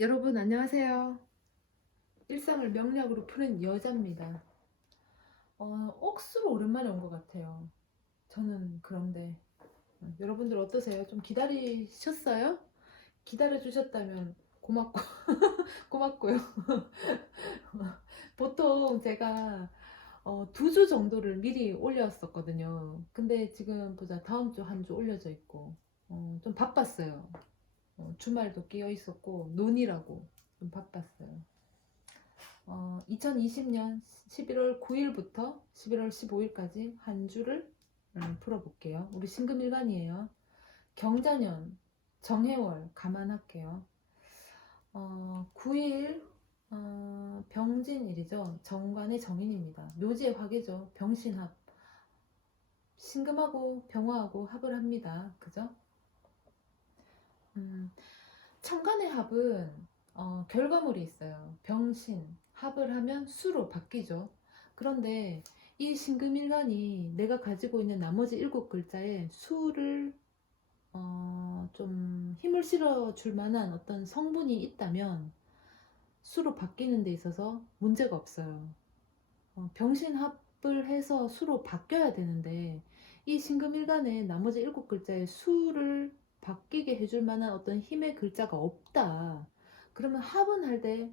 여러분 안녕하세요. 일상을 명략으로 푸는 여자입니다. 억수로 오랜만에 온 것 같아요. 저는 그런데 여러분들 어떠세요? 좀 기다리셨어요? 기다려 주셨다면 고맙고 고맙고요. 보통 제가 2주 정도를 미리 올렸었거든요. 근데 지금 보자 다음 주 한 주 올려져 있고 좀 바빴어요. 주말도 끼어 있었고 논이라고 좀 바빴어요. 2020년 11월 9일부터 11월 15일까지 한 주를 풀어볼게요. 우리 신금일간이에요. 경자년, 정해월 감안할게요. 9일 병진일이죠. 정관의 정인입니다. 묘지의 화계죠. 병신합. 신금하고 병화하고 합을 합니다. 그죠? 음, 천간의 합은 결과물이 있어요. 병신, 합을 하면 수로 바뀌죠. 그런데 이 신금일간이 내가 가지고 있는 나머지 7글자에 수를 좀 힘을 실어 줄 만한 어떤 성분이 있다면 수로 바뀌는 데 있어서 문제가 없어요. 병신합을 해서 수로 바뀌어야 되는데 이 신금일간의 나머지 7글자에 수를 바뀌게 해줄 만한 어떤 힘의 글자가 없다. 그러면 합은 할 때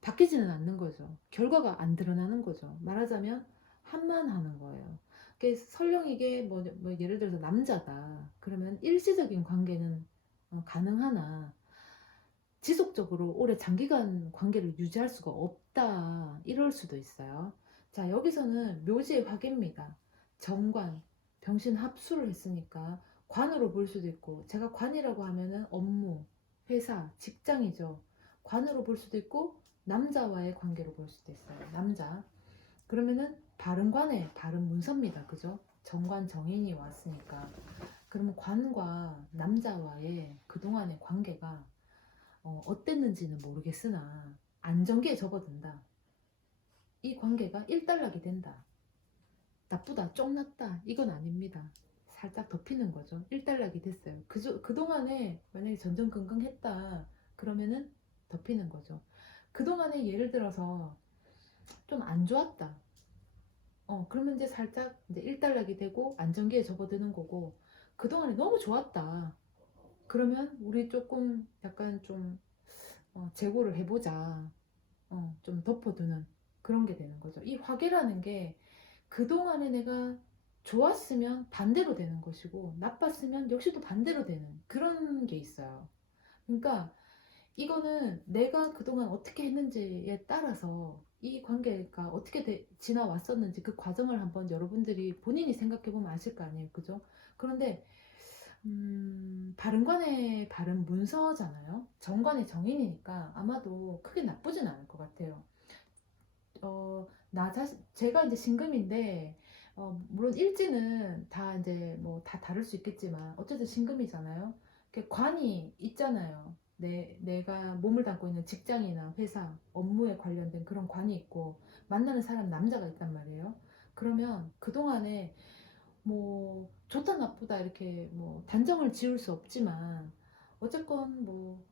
바뀌지는 않는 거죠. 결과가 안 드러나는 거죠. 말하자면 합만 하는 거예요. 설령 이게 뭐 예를 들어서 남자다. 그러면 일시적인 관계는 가능하나 지속적으로 오래 장기간 관계를 유지할 수가 없다. 이럴 수도 있어요. 자, 여기서는 묘지의 화계입니다. 정관, 병신 합수를 했으니까 관으로 볼 수도 있고, 제가 관이라고 하면은 업무, 회사, 직장이죠. 관으로 볼 수도 있고, 남자와의 관계로 볼 수도 있어요. 남자. 그러면은 바른관의 바른 문서입니다. 그죠? 정관 정인이 왔으니까. 그러면 관과 남자와의 그동안의 관계가 어땠는지는 모르겠으나 안정기에 접어든다. 이 관계가 일단락이 된다. 나쁘다, 쫑났다. 이건 아닙니다. 살짝 덮이는 거죠. 일단락이 됐어요. 그동안에 만약에 전전긍긍했다. 그러면은 덮이는 거죠. 그동안에 예를 들어서 좀 안 좋았다. 그러면 이제 살짝 이제 일단락이 되고 안정기에 접어드는 거고, 그동안에 너무 좋았다. 그러면 우리 조금 약간 좀 재고를 해보자. 좀 덮어두는 그런 게 되는 거죠. 이 화계라는 게 그동안에 내가 좋았으면 반대로 되는 것이고 나빴으면 역시 또 반대로 되는 그런 게 있어요. 그러니까 이거는 내가 그동안 어떻게 했는지에 따라서 이 관계가 어떻게 지나왔었는지 그 과정을 한번 여러분들이 본인이 생각해 보면 아실 거 아니에요. 그죠? 그런데 바른관의 바른 문서잖아요. 정관의 정인이니까 아마도 크게 나쁘진 않을 것 같아요. 제가 이제 신금인데, 물론 일지는 다 이제 뭐 다 다를 수 있겠지만, 어쨌든 신금이잖아요. 관이 있잖아요. 내가 몸을 담고 있는 직장이나 회사, 업무에 관련된 그런 관이 있고, 만나는 사람 남자가 있단 말이에요. 그러면 그동안에 뭐, 좋다 나쁘다 이렇게 뭐 단정을 지을 수 없지만, 어쨌건 뭐,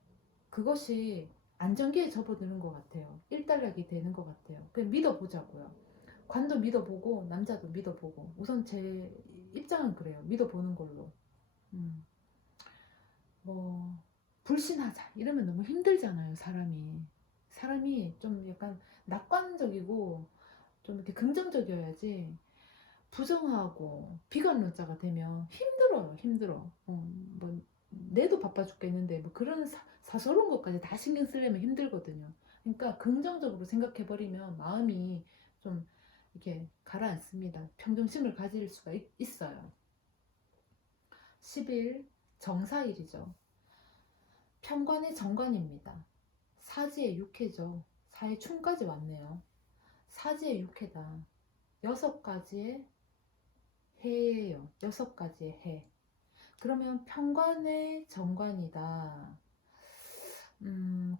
그것이 안정기에 접어드는 것 같아요. 일단락이 되는 것 같아요. 그냥 믿어보자고요. 관도 믿어보고 남자도 믿어보고 우선 제 입장은 그래요. 믿어보는 걸로. 음, 뭐 불신하자 이러면 너무 힘들잖아요. 사람이 좀 약간 낙관적이고 좀 이렇게 긍정적이어야지 부정하고 비관론자가 되면 힘들어요. 힘들어. 뭐 내도 바빠 죽겠는데 뭐 그런 사소한 것까지 다 신경 쓰려면 힘들거든요. 그러니까 긍정적으로 생각해 버리면 마음이 좀 이렇게 가라앉습니다. 평정심을 가질 수가 있어요. 10일 정사일이죠. 편관의 정관입니다. 사지의 육해죠. 사의 충까지 왔네요. 사지의 육해다. 6가지의 해예요. 6가지의 해. 그러면 편관의 정관이다.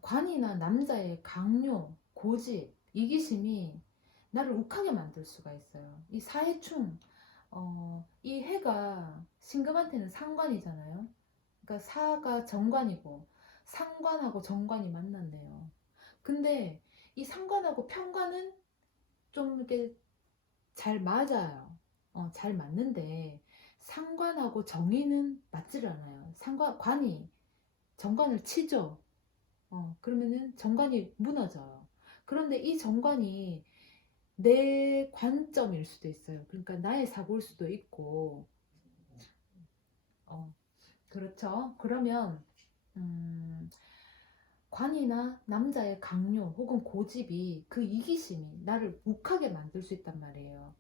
관이나 남자의 강요, 고집, 이기심이 나를 욱하게 만들 수가 있어요. 이 사해충, 이 해가 신금한테는 상관이잖아요. 그러니까 사가 정관이고 상관하고 정관이 만났네요. 근데 이 상관하고 편관은 좀 이렇게 잘 맞아요. 잘 맞는데 상관하고 정의는 맞지를 않아요. 관이 정관을 치죠. 그러면은 정관이 무너져요. 그런데 이 정관이 내 관점일 수도 있어요. 그러니까 나의 사고일 수도 있고, 어, 그렇죠. 그러면 음, 관이나 남자의 강요 혹은 고집이 그 이기심이 나를 욱하게 만들 수 있단 말이에요.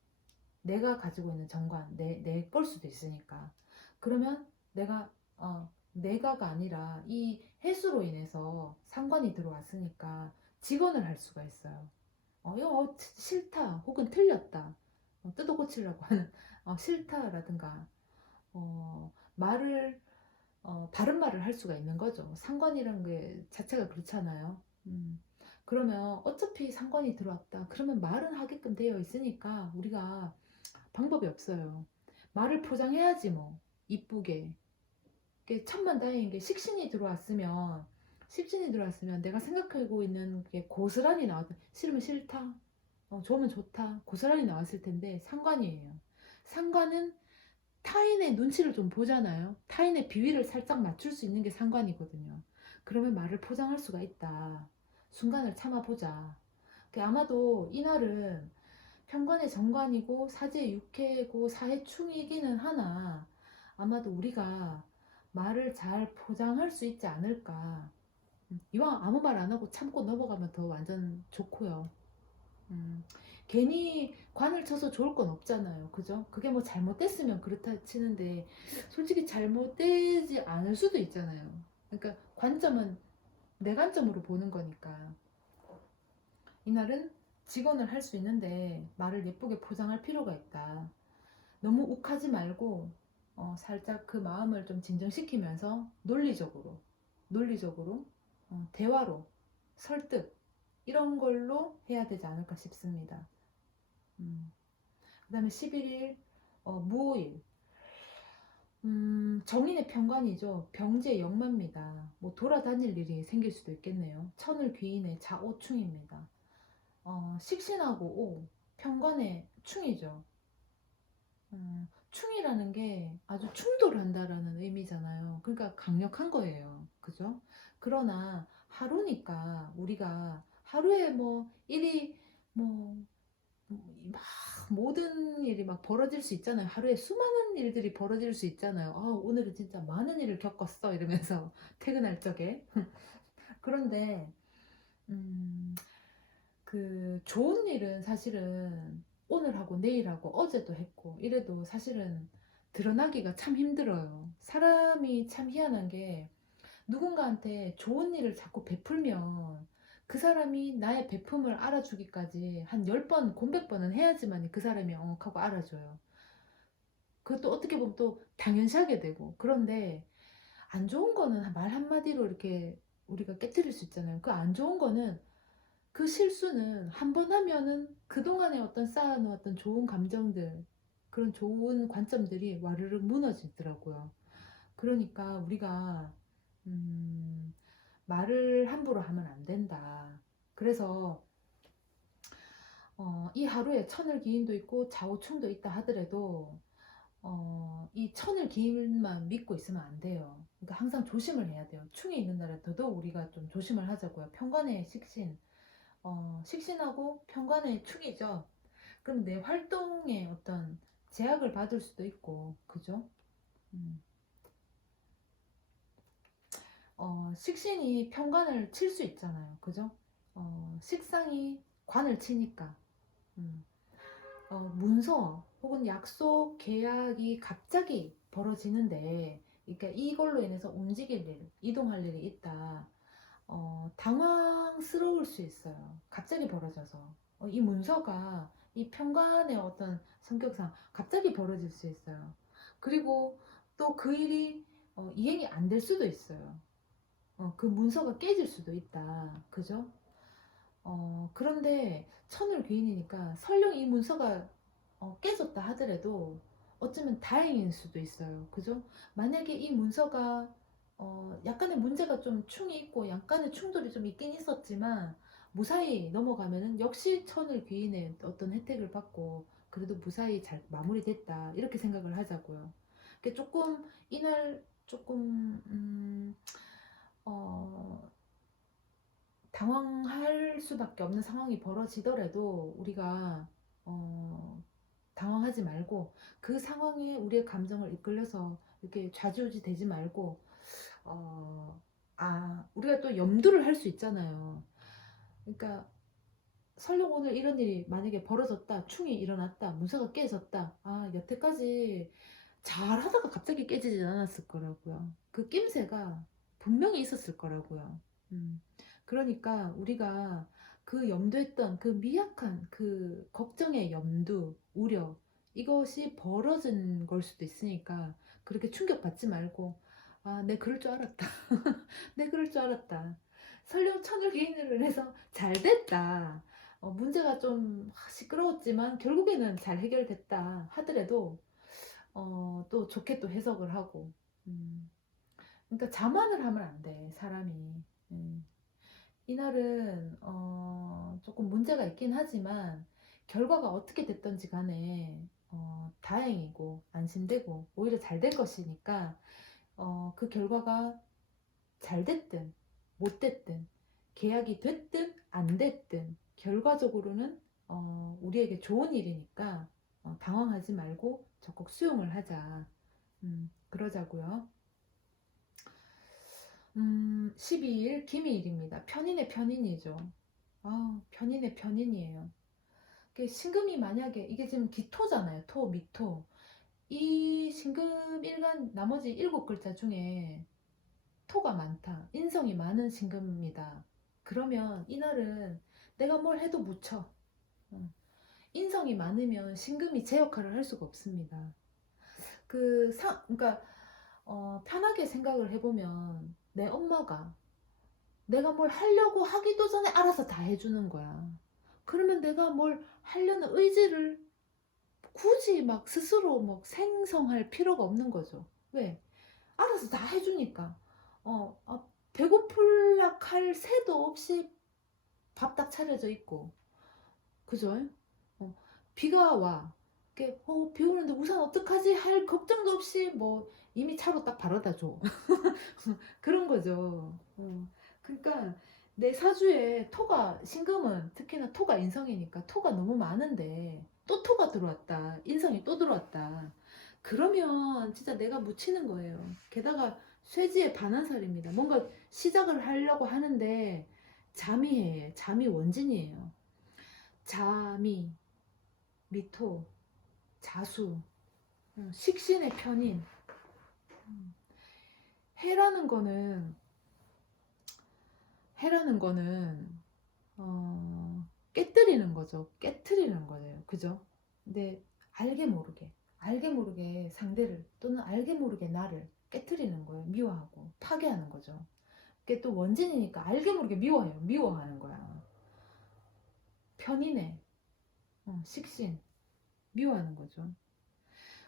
내가 가지고 있는 정관, 내 걸 수도 있으니까. 그러면 내가가 아니라 이 해수로 인해서 상관이 들어왔으니까 직언을 할 수가 있어요. 이거 싫다, 혹은 틀렸다. 뜯어 고치려고 하는, 싫다라든가, 말을, 바른 말을 할 수가 있는 거죠. 상관이라는 게 자체가 그렇잖아요. 그러면 어차피 상관이 들어왔다. 그러면 말은 하게끔 되어 있으니까 우리가 방법이 없어요. 말을 포장해야지 뭐. 이쁘게. 천만다행인 게 식신이 들어왔으면 내가 생각하고 있는 게 고스란히 나왔다. 싫으면 싫다. 좋으면 좋다. 고스란히 나왔을 텐데 상관이에요. 상관은 타인의 눈치를 좀 보잖아요. 타인의 비위를 살짝 맞출 수 있는 게 상관이거든요. 그러면 말을 포장할 수가 있다. 순간을 참아보자. 아마도 이날은 편관의 정관이고 사지의 육해고 사의 충이기는 하나 아마도 우리가 말을 잘 포장할 수 있지 않을까. 이왕 아무 말 안 하고 참고 넘어가면 더 완전 좋고요. 음, 괜히 관을 쳐서 좋을 건 없잖아요. 그죠? 그게 뭐 잘못됐으면 그렇다 치는데 솔직히 잘못되지 않을 수도 있잖아요. 그러니까 관점은 내 관점으로 보는 거니까. 이날은 직언을 할 수 있는데 말을 예쁘게 포장할 필요가 있다. 너무 욱하지 말고 살짝 그 마음을 좀 진정시키면서 논리적으로 대화로 설득 이런 걸로 해야 되지 않을까 싶습니다. 음. 그다음에 11일 무오일 정인의 편관이죠. 병지의 역마입니다. 뭐 돌아다닐 일이 생길 수도 있겠네요. 천을 귀인의 자오충입니다. 식신하고 편관의 충이죠. 충이라는 게 아주 충돌한다라는 의미잖아요. 그러니까 강력한 거예요. 그죠? 그러나 하루니까 우리가 하루에 뭐 일이 뭐 막 모든 일이 막 벌어질 수 있잖아요. 하루에 수많은 일들이 벌어질 수 있잖아요. 오늘은 진짜 많은 일을 겪었어. 이러면서 퇴근할 적에. 그런데 음, 그 좋은 일은 사실은 오늘 하고 내일 하고 어제도 했고 이래도 사실은 드러나기가 참 힘들어요. 사람이 참 희한한 게 누군가한테 좋은 일을 자꾸 베풀면 그 사람이 나의 베품을 알아주기까지 한 10번, 곤백 번은 해야지만 그 사람이 하고 알아줘요. 그것도 어떻게 보면 또 당연시하게 되고. 그런데 안 좋은 거는 말 한마디로 이렇게 우리가 깨뜨릴 수 있잖아요. 그 안 좋은 거는 그 실수는 한 번 하면은 그동안에 어떤 쌓아놓았던 좋은 감정들, 그런 좋은 관점들이 와르르 무너지더라고요. 그러니까 우리가, 음, 말을 함부로 하면 안 된다. 그래서, 이 하루에 천을 기인도 있고 좌우충도 있다 하더라도, 이 천을 기인만 믿고 있으면 안 돼요. 그러니까 항상 조심을 해야 돼요. 충이 있는 날에 더더욱 우리가 좀 조심을 하자고요. 편관의 식신, 식신하고 편관의 축이죠. 그럼 내 활동에 어떤 제약을 받을 수도 있고, 그죠? 음. 식신이 편관을 칠 수 있잖아요. 그죠? 식상이 관을 치니까. 음. 문서 혹은 약속, 계약이 갑자기 벌어지는데, 그러니까 이걸로 인해서 움직일 일, 이동할 일이 있다. 당황스러울 수 있어요. 갑자기 벌어져서. 이 문서가 이 편관의 어떤 성격상 갑자기 벌어질 수 있어요. 그리고 또 그 일이 이행이 안 될 수도 있어요. 그 문서가 깨질 수도 있다. 그죠? 그런데 천을 귀인이니까 설령 이 문서가 깨졌다 하더라도 어쩌면 다행일 수도 있어요. 그죠? 만약에 이 문서가 약간의 문제가 좀 충이 있고 약간의 충돌이 좀 있긴 있었지만 무사히 넘어가면은 역시 천을 귀인의 어떤 혜택을 받고 그래도 무사히 잘 마무리됐다 이렇게 생각을 하자고요. 그 조금 이날 조금 어, 당황할 수밖에 없는 상황이 벌어지더라도 우리가 어, 당황하지 말고 그 상황에 우리의 감정을 이끌려서 이렇게 좌지우지 되지 말고 어, 우리가 또 염두를 할 수 있잖아요. 그러니까 설령 오늘 이런 일이 만약에 벌어졌다, 충이 일어났다, 문서가 깨졌다. 여태까지 잘하다가 갑자기 깨지진 않았을 거라고요. 그 낌새가 분명히 있었을 거라고요. 음. 그러니까 우리가 그 염두했던 그 미약한 그 걱정의 염두, 우려, 이것이 벌어진 걸 수도 있으니까 그렇게 충격받지 말고, 내 그럴 줄 알았다. 내 그럴 줄 알았다. 설령 천을 개인을 해서 잘 됐다. 문제가 좀 시끄러웠지만 결국에는 잘 해결됐다 하더라도 또 좋게 또 해석을 하고 그러니까 자만을 하면 안 돼 사람이. 음. 이날은 조금 문제가 있긴 하지만 결과가 어떻게 됐던지 간에 다행이고 안심되고 오히려 잘 될 것이니까 그 결과가 잘 됐든 못 됐든 계약이 됐든 안 됐든 결과적으로는 우리에게 좋은 일이니까 당황하지 말고 적극 수용을 하자. 그러자고요. 12일 김희일입니다. 편인의 편인이죠. 편인의 편인이에요. 신금이 만약에 이게 지금 기토잖아요. 토, 미토. 이 신금 일간 나머지 7글자 중에 토가 많다. 인성이 많은 신금입니다. 그러면 이날은 내가 뭘 해도 묻혀. 어. 인성이 많으면 신금이 제 역할을 할 수가 없습니다. 그러니까 편하게 생각을 해보면 내 엄마가 내가 뭘 하려고 하기도 전에 알아서 다 해주는 거야. 그러면 내가 뭘 하려는 의지를 굳이 막 스스로 막 생성할 필요가 없는 거죠. 왜? 알아서 다 해주니까. 배고플락 할 새도 없이 밥 딱 차려져 있고. 그죠? 비가 와. 비 오는데 우산 어떡하지? 할 걱정도 없이 뭐 이미 차로 딱 바라다 줘. 그런 거죠. 그러니까 내 사주에 토가, 신금은 특히나 토가 인성이니까 토가 너무 많은데 또 토가 들어왔다. 인성이 또 들어왔다. 그러면 진짜 내가 묻히는 거예요. 게다가 쇠지의 반한살입니다. 뭔가 시작을 하려고 하는데 잠이 잠이 원진이에요. 잠이, 미토, 자수, 식신의 편인. 음. 해라는 거는 해라는 거는 깨뜨리는 거죠. 깨뜨리는 거예요. 그죠? 근데 알게 모르게 상대를 또는 알게 모르게 나를 깨뜨리는 거예요. 미워하고 파괴하는 거죠. 그게 또 원진이니까 알게 모르게 미워해요. 미워하는 거야. 편인해. 식신. 미워하는 거죠.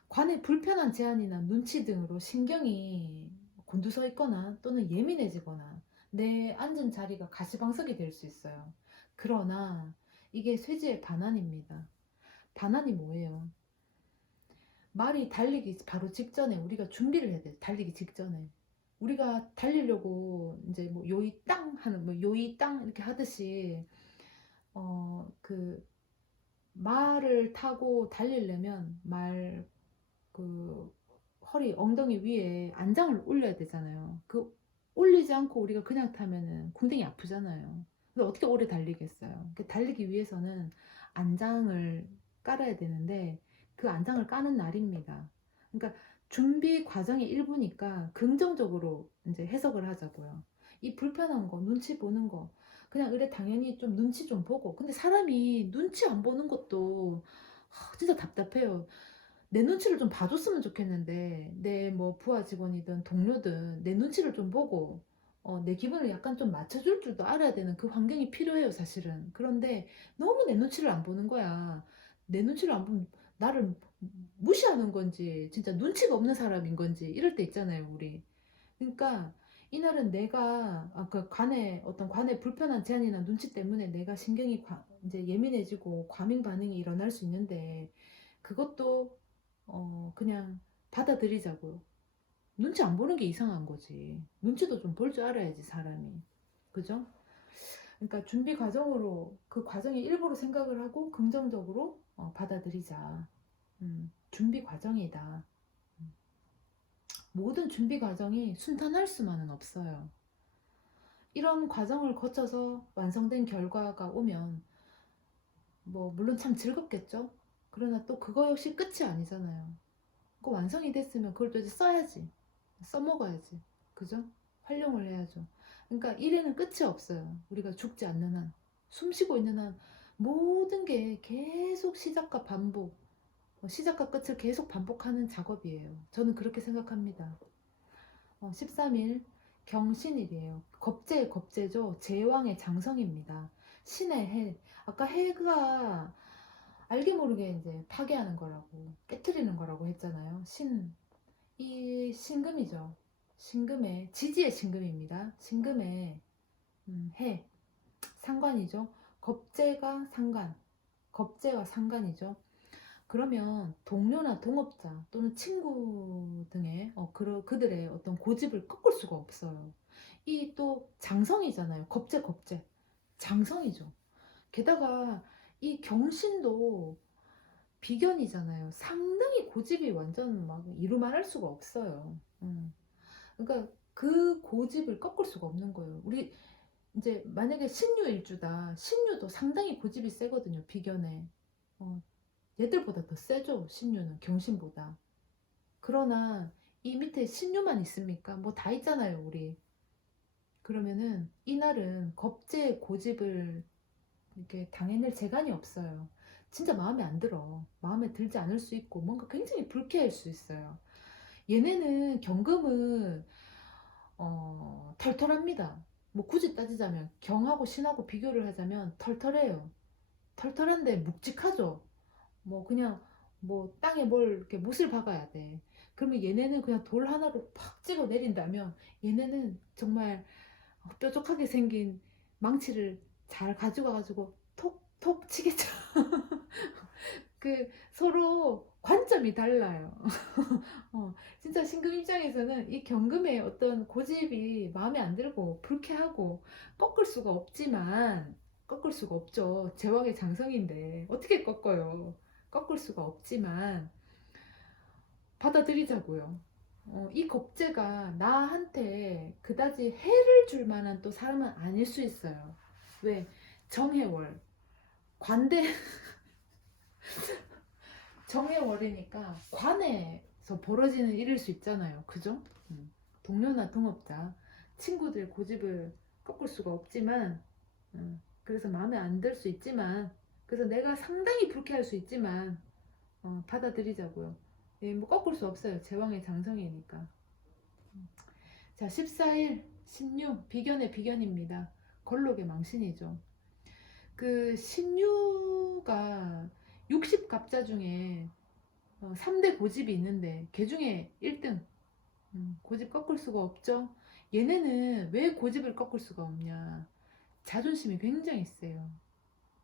관의 불편한 제한이나 눈치 등으로 신경이 곤두서 있거나 또는 예민해지거나 내 앉은 자리가 가시방석이 될 수 있어요. 그러나 이게 쇠지의 반환입니다. 반환이 뭐예요? 말이 달리기 바로 직전에 우리가 준비를 해야 돼. 달리기 직전에. 우리가 달리려고 이제 뭐 요이 땅 하는 뭐 요이 땅 이렇게 하듯이 그 말을 타고 달리려면 그 허리 엉덩이 위에 안장을 올려야 되잖아요. 그 올리지 않고 우리가 그냥 타면은 궁둥이 아프잖아요. 근데 어떻게 오래 달리겠어요? 그 달리기 위해서는 안장을 깔아야 되는데 그 안장을 까는 날입니다. 그러니까 준비 과정의 일부니까 긍정적으로 이제 해석을 하자고요. 이 불편한 거, 눈치 보는 거, 그냥 의뢰 당연히 좀 눈치 좀 보고. 근데 사람이 눈치 안 보는 것도 진짜 답답해요. 내 눈치를 좀 봐줬으면 좋겠는데 내 뭐 부하 직원이든 동료든 내 눈치를 좀 보고 내 기분을 약간 좀 맞춰줄 줄도 알아야 되는 그 환경이 필요해요 사실은. 그런데 너무 내 눈치를 안 보는 거야. 내 눈치를 안 보면 나를 무시하는 건지 진짜 눈치가 없는 사람인 건지 이럴 때 있잖아요 우리. 그러니까 이날은 내가 그 관에 어떤 관에 불편한 제한이나 눈치 때문에 내가 신경이 이제 예민해지고 과민 반응이 일어날 수 있는데 그것도 그냥 받아들이자고요. 눈치 안 보는 게 이상한 거지. 눈치도 좀 볼 줄 알아야지 사람이. 그죠? 그러니까 준비 과정으로 그 과정의 일부로 생각을 하고 긍정적으로 받아들이자. 준비 과정이다. 모든 준비 과정이 순탄할 수만은 없어요. 이런 과정을 거쳐서 완성된 결과가 오면 뭐 물론 참 즐겁겠죠. 그러나 또 그거 역시 끝이 아니잖아요. 그 완성이 됐으면 그걸 또 이제 써야지. 써먹어야지. 그죠? 활용을 해야죠. 그러니까 일에는 끝이 없어요. 우리가 죽지 않는 한. 숨 쉬고 있는 한 모든 게 계속 시작과 반복, 시작과 끝을 계속 반복하는 작업이에요. 저는 그렇게 생각합니다. 13일 경신일이에요. 겁재죠. 제왕의 장성입니다. 신의 해. 아까 해가 알게 모르게 이제 파괴하는 거라고, 깨트리는 거라고 했잖아요. 이 신금이죠. 신금의, 지지의 신금입니다. 신금의 해. 상관이죠. 겁재가 상관. 겁재와 상관이죠. 그러면 동료나 동업자 또는 친구 등의 그들의 어떤 고집을 꺾을 수가 없어요. 이 또 장성이잖아요. 겁재. 장성이죠. 게다가 이 경신도 비견이잖아요. 상당히 고집이 완전 막 이루 말할 수가 없어요. 그러니까 그 고집을 꺾을 수가 없는 거예요. 우리 이제 만약에 신유일주다. 신유도 상당히 고집이 세거든요. 비견에. 어, 얘들보다 더 세죠. 신유는 경신보다. 그러나 이 밑에 신유만 있습니까? 뭐 다 있잖아요, 우리. 그러면은 이날은 겁제의 고집을 이렇게 당해낼 재간이 없어요. 진짜 마음에 안 들어. 마음에 들지 않을 수 있고 뭔가 굉장히 불쾌할 수 있어요. 얘네는 경금은 털털합니다. 뭐 굳이 따지자면 경하고 신하고 비교를 하자면 털털해요. 털털한데 묵직하죠. 뭐 그냥 뭐 땅에 뭘 이렇게 못을 박아야 돼. 그러면 얘네는 그냥 돌 하나로 팍 찍어 내린다면 얘네는 정말 뾰족하게 생긴 망치를 잘 가지고 가지고 톡톡 치겠죠. 그 서로 관점이 달라요. 진짜 신금 입장에서는 이 경금의 어떤 고집이 마음에 안 들고 불쾌하고 꺾을 수가 없지만 꺾을 수가 없죠. 제왕의 장성인데 어떻게 꺾어요? 꺾을 수가 없지만 받아들이자고요. 이 겁재가 나한테 그다지 해를 줄 만한 또 사람은 아닐 수 있어요. 왜? 정해월 관대 정해월이니까 관에서 벌어지는 일일 수 있잖아요. 그죠? 동료나 동업자, 친구들 고집을 꺾을 수가 없지만, 그래서 마음에 안 들 수 있지만, 그래서 내가 상당히 불쾌할 수 있지만, 받아들이자고요. 예, 뭐 꺾을 수 없어요. 제왕의 장성이니까. 자, 14일 신유, 비견의 비견입니다. 걸록의 망신이죠. 그 신유가 60갑자 중에 3대 고집이 있는데 걔 중에 1등 고집 꺾을 수가 없죠. 얘네는 왜 고집을 꺾을 수가 없냐? 자존심이 굉장히 세요.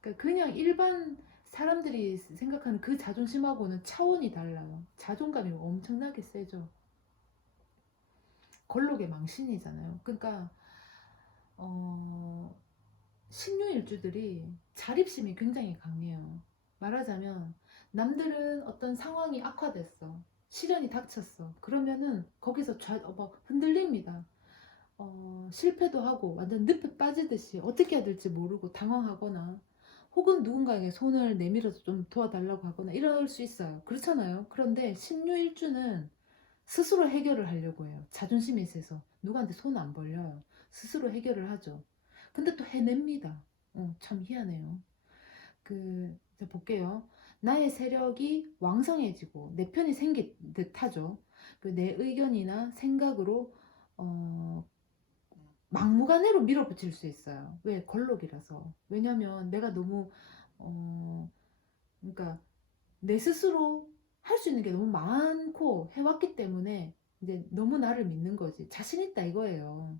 그러니까 그냥 일반 사람들이 생각하는 그 자존심하고는 차원이 달라요. 자존감이 엄청나게 세죠. 걸록의 망신이잖아요. 그러니까 어, 신유일주들이 자립심이 굉장히 강해요. 말하자면 남들은 어떤 상황이 악화됐어. 시련이 닥쳤어. 그러면은 거기서 막 흔들립니다. 실패도 하고 완전 늪에 빠지듯이 어떻게 해야 될지 모르고 당황하거나 혹은 누군가에게 손을 내밀어서 좀 도와달라고 하거나 이럴 수 있어요. 그렇잖아요. 그런데 신유일주는 스스로 해결을 하려고 해요. 자존심이 세서 누구한테 손 안 벌려요. 스스로 해결을 하죠. 근데 또 해냅니다. 참 희한해요. 이제 볼게요. 나의 세력이 왕성해지고 내 편이 생긴 듯하죠. 내 의견이나 생각으로 어, 막무가내로 밀어붙일 수 있어요. 왜? 걸록이라서. 왜냐면 내가 너무 어, 그러니까 내 스스로 할 수 있는 게 너무 많고 해왔기 때문에 이제 너무 나를 믿는 거지. 자신 있다 이거예요.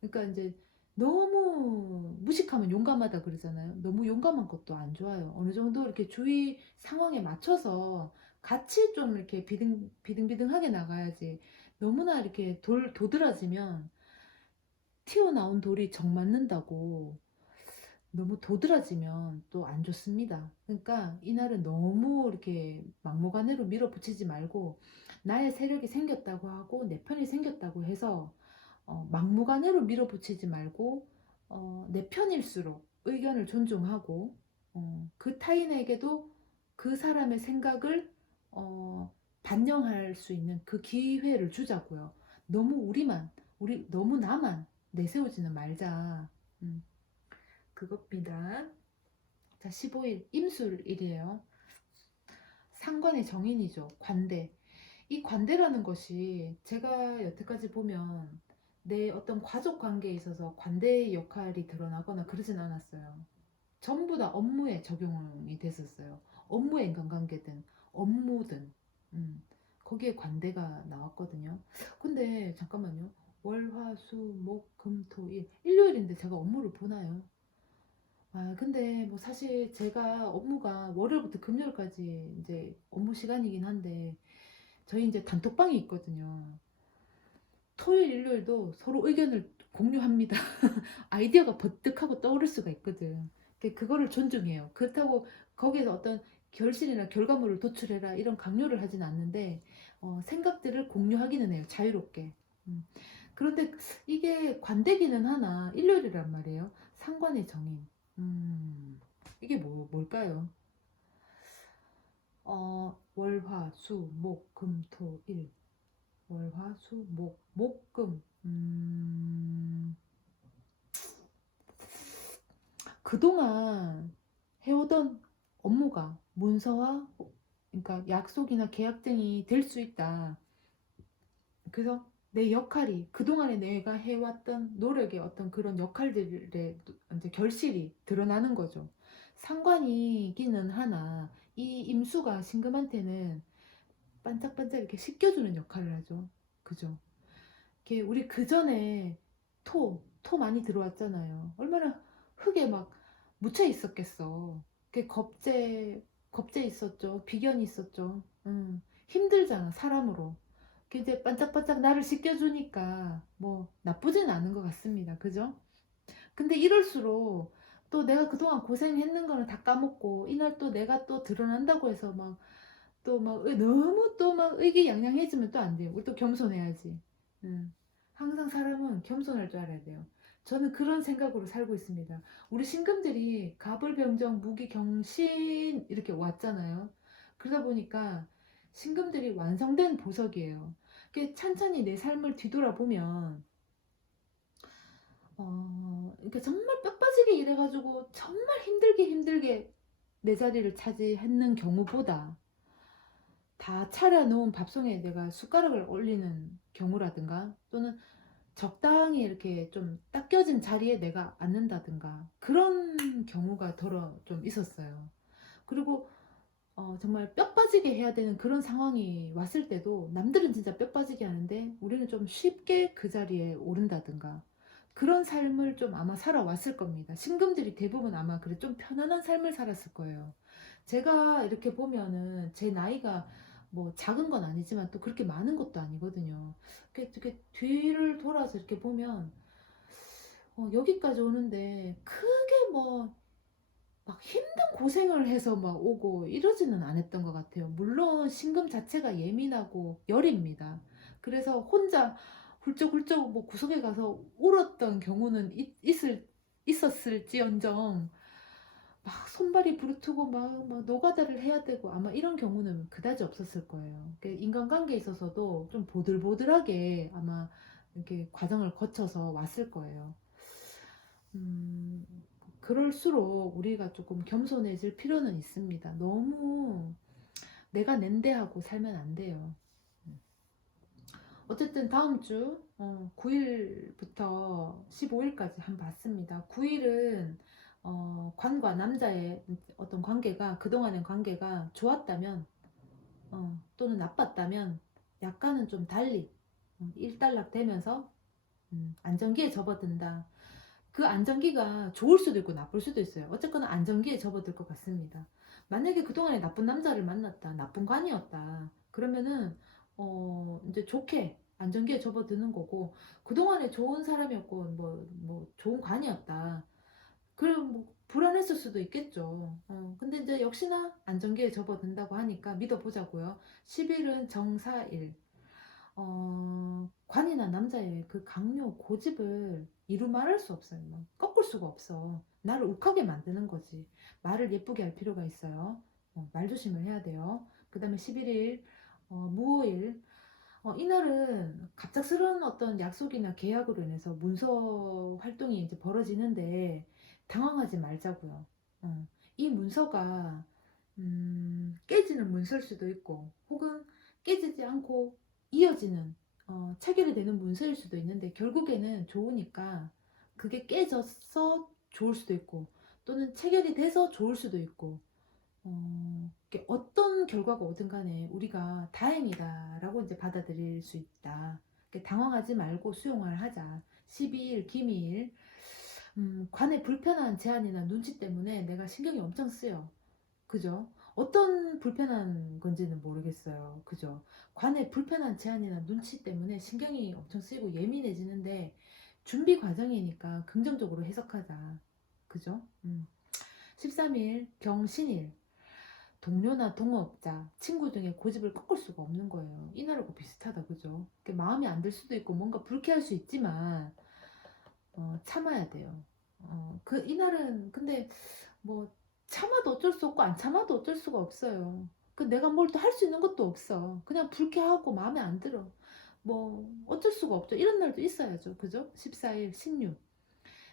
그러니까 이제 너무 무식하면 용감하다 그러잖아요. 너무 용감한 것도 안 좋아요. 어느 정도 이렇게 주위 상황에 맞춰서 같이 좀 이렇게 비등비등하게 나가야지. 너무나 이렇게 도드라지면 튀어나온 돌이 정 맞는다고 너무 도드라지면 또 안 좋습니다. 그러니까 이날은 너무 이렇게 막무가내로 밀어붙이지 말고 나의 세력이 생겼다고 하고 내 편이 생겼다고 해서 막무가내로 밀어붙이지 말고 내 편일수록 의견을 존중하고 그 타인에게도 그 사람의 생각을 어, 반영할 수 있는 그 기회를 주자고요. 너무 너무 나만 내세우지는 말자. 음, 그겁니다. 자, 15일 임술일이에요. 상관의 정인이죠. 관대. 이 관대라는 것이 제가 여태까지 보면 내 어떤 가족 관계에 있어서 관대의 역할이 드러나거나 그러진 않았어요. 전부 다 업무에 적용이 됐었어요. 업무의 인간관계든 업무든 음, 거기에 관대가 나왔거든요. 근데 잠깐만요. 월, 화, 수, 목, 금, 토, 일. 일요일인데 제가 업무를 보나요? 아, 근데 뭐 사실 제가 업무가 월요일부터 금요일까지 이제 업무 시간이긴 한데 저희 이제 단톡방이 있거든요. 토요일, 일요일도 서로 의견을 공유합니다. 아이디어가 버뜩하고 떠오를 수가 있거든. 그거를 존중해요. 그렇다고 거기에서 어떤 결실이나 결과물을 도출해라 이런 강요를 하진 않는데 생각들을 공유하기는 해요. 자유롭게. 음. 그런데 이게 관대기는 하나 일요일이란 말이에요. 상관의 정인. 이게 뭘까요? 월, 화, 수, 목, 금, 토, 일. 월, 화, 수, 목, 금. 그동안 해오던 업무가 문서화, 그러니까 약속이나 계약 등이 될 수 있다. 그래서 내 역할이 그동안에 내가 해왔던 노력의 어떤 그런 역할들의 이제 결실이 드러나는 거죠. 상관이기는 하나 이 임수가 신금한테는 반짝반짝 이렇게 씻겨주는 역할을 하죠. 그죠? 이렇게 우리 그 전에 토 많이 들어왔잖아요. 얼마나 흙에 막 묻혀 있었겠어. 그 겁제 있었죠. 비견이 있었죠. 힘들잖아, 사람으로. 그 이제 반짝반짝 나를 씻겨주니까 뭐 나쁘진 않은 것 같습니다. 그죠? 근데 이럴수록 또 내가 그동안 고생했는 거는 다 까먹고 이날 또 내가 또 드러난다고 해서 막 또 막 너무 또 막 의기양양해지면 또 안 돼요. 우리 또 겸손해야지. 음. 항상 사람은 겸손할 줄 알아야 돼요. 저는 그런 생각으로 살고 있습니다. 우리 신금들이 가불병정 무기경신 이렇게 왔잖아요. 그러다 보니까 신금들이 완성된 보석이에요. 찬찬히 내 삶을 뒤돌아보면 이렇게 정말 뼈 빠지게 일해가지고 정말 힘들게 내 자리를 차지했는 경우보다 다 차려놓은 밥송에 내가 숟가락을 올리는 경우라든가 또는 적당히 이렇게 좀 닦여진 자리에 내가 앉는다든가 그런 경우가 더러 좀 있었어요. 그리고 정말 뼈 빠지게 해야 되는 그런 상황이 왔을 때도 남들은 진짜 뼈 빠지게 하는데 우리는 좀 쉽게 그 자리에 오른다든가 그런 삶을 좀 아마 살아왔을 겁니다. 신금들이 대부분 아마 그래 좀 편안한 삶을 살았을 거예요. 제가 이렇게 보면은 제 나이가 뭐 작은 건 아니지만 또 그렇게 많은 것도 아니거든요. 이렇게 뒤를 돌아서 이렇게 보면 여기까지 오는데 크게 뭐 막 힘든 고생을 해서 막 오고 이러지는 않았던 것 같아요. 물론 신금 자체가 예민하고 열입니다. 그래서 혼자 훌쩍훌쩍 뭐 구석에 가서 울었던 경우는 있었을지언정 막 손발이 부르트고 막 노가다를 해야 되고 아마 이런 경우는 그다지 없었을 거예요. 인간관계에 있어서도 좀 보들보들하게 아마 이렇게 과정을 거쳐서 왔을 거예요. 음, 그럴수록 우리가 조금 겸손해질 필요는 있습니다. 너무 내가 낸대하고 살면 안 돼요. 어쨌든 다음 주 9일부터 15일까지 한 봤습니다. 9일은 관과 남자의 어떤 관계가 그동안의 관계가 좋았다면 또는 나빴다면 약간은 좀 달리 일단락 되면서 안정기에 접어든다. 그 안정기가 좋을 수도 있고 나쁠 수도 있어요. 어쨌거나 안정기에 접어들 것 같습니다. 만약에 그동안에 나쁜 남자를 만났다, 나쁜 관이었다, 그러면은 이제 좋게 안정기에 접어드는 거고, 그동안에 좋은 사람이었고 뭐 좋은 관이었다, 그럼 뭐 불안했을 수도 있겠죠. 근데 이제 역시나 안정기에 접어든다고 하니까 믿어보자고요. 10일은 정사일. 관이나 남자의 그 강요, 고집을 이루 말할 수 없어요. 뭐 꺾을 수가 없어. 나를 욱하게 만드는 거지. 말을 예쁘게 할 필요가 있어요. 말 조심을 해야 돼요. 그 다음에 11일, 무오일. 이날은 갑작스러운 어떤 약속이나 계약으로 인해서 문서 활동이 이제 벌어지는데 당황하지 말자고요. 이 문서가 깨지는 문서일 수도 있고, 혹은 깨지지 않고 이어지는 체결이 되는 문서일 수도 있는데, 결국에는 좋으니까 그게 깨져서 좋을 수도 있고, 또는 체결이 돼서 좋을 수도 있고, 이렇게 어떤 결과가 오든 간에 우리가 다행이다라고 이제 받아들일 수 있다. 이렇게 당황하지 말고 수용을 하자. 12일 기밀. 관의 불편한 제안이나 눈치 때문에 내가 신경이 엄청 쓰여. 그죠? 어떤 불편한 건지는 모르겠어요. 그죠? 관의 불편한 제안이나 눈치 때문에 신경이 엄청 쓰이고 예민해지는데, 준비 과정이니까 긍정적으로 해석하자. 그죠? 13일 경신일. 동료나 동업자, 친구 등의 고집을 꺾을 수가 없는 거예요. 이날하고 비슷하다, 그죠? 마음에 안 들 수도 있고 뭔가 불쾌할 수 있지만 참아야 돼요. 이날은 근데 뭐 참아도 어쩔 수 없고 안 참아도 어쩔 수가 없어요. 내가 뭘 또 할 수 있는 것도 없어. 그냥 불쾌하고 마음에 안 들어. 뭐 어쩔 수가 없죠. 이런 날도 있어야죠, 그죠? 14일, 16.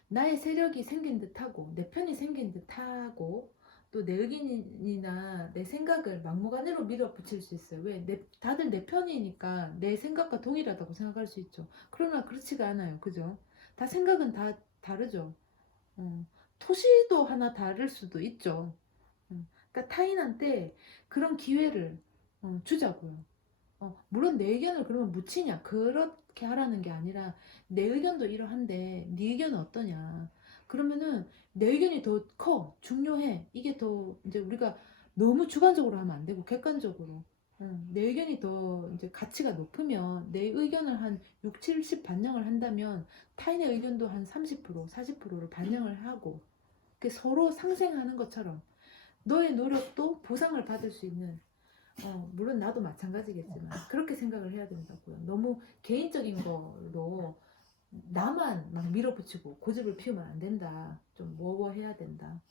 나의 세력이 생긴 듯하고 내 편이 생긴 듯하고, 또 내 의견이나 내 생각을 막무가내로 밀어붙일 수 있어요. 왜? 다들 내 편이니까 내 생각과 동일하다고 생각할 수 있죠. 그러나 그렇지가 않아요. 그죠? 다 생각은 다 다르죠. 토시도 하나 다를 수도 있죠. 그러니까 타인한테 그런 기회를 주자고요. 물론 내 의견을 그러면 묻히냐, 그렇게 하라는 게 아니라, 내 의견도 이러한데 네 의견은 어떠냐, 그러면은 내 의견이 더 중요해. 이게 더 이제 우리가 너무 주관적으로 하면 안 되고 객관적으로, 내 의견이 더 이제 가치가 높으면 내 의견을 한 6, 70 반영을 한다면 타인의 의견도 한 30%, 40%를 반영을 하고, 서로 상생하는 것처럼 너의 노력도 보상을 받을 수 있는, 물론 나도 마찬가지겠지만 그렇게 생각을 해야 된다고요. 너무 개인적인 거로 나만 막 밀어붙이고 고집을 피우면 안 된다. 좀 워워해야 된다.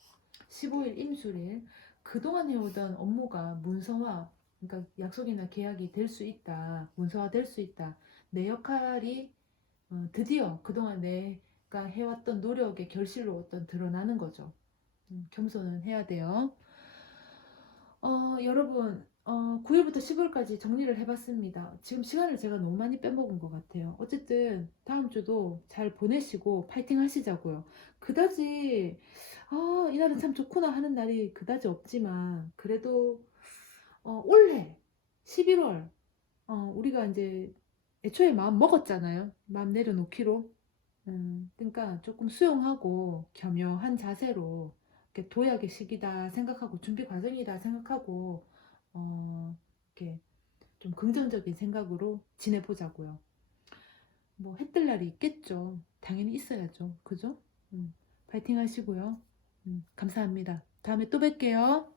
15일 임술일. 그동안 해오던 업무가 문서화, 그러니까 약속이나 계약이 될 수 있다. 문서화 될 수 있다. 내 역할이 드디어 그동안 내가 해왔던 노력의 결실로 어떤 드러나는 거죠. 겸손은 해야 돼요. 여러분, 9일부터 10월까지 정리를 해봤습니다. 지금 시간을 제가 너무 많이 빼먹은 것 같아요. 어쨌든 다음 주도 잘 보내시고 파이팅 하시자고요. 그다지 이날은 참 좋구나 하는 날이 그다지 없지만, 그래도 올해 11월, 우리가 이제 애초에 마음 먹었잖아요. 마음 내려놓기로. 그러니까 조금 수용하고 겸허한 자세로, 이렇게 도약의 시기다 생각하고 준비 과정이다 생각하고, 이렇게 좀 긍정적인 생각으로 지내보자고요. 뭐 해뜰 날이 있겠죠. 당연히 있어야죠. 그죠? 파이팅 하시고요. 감사합니다. 다음에 또 뵐게요.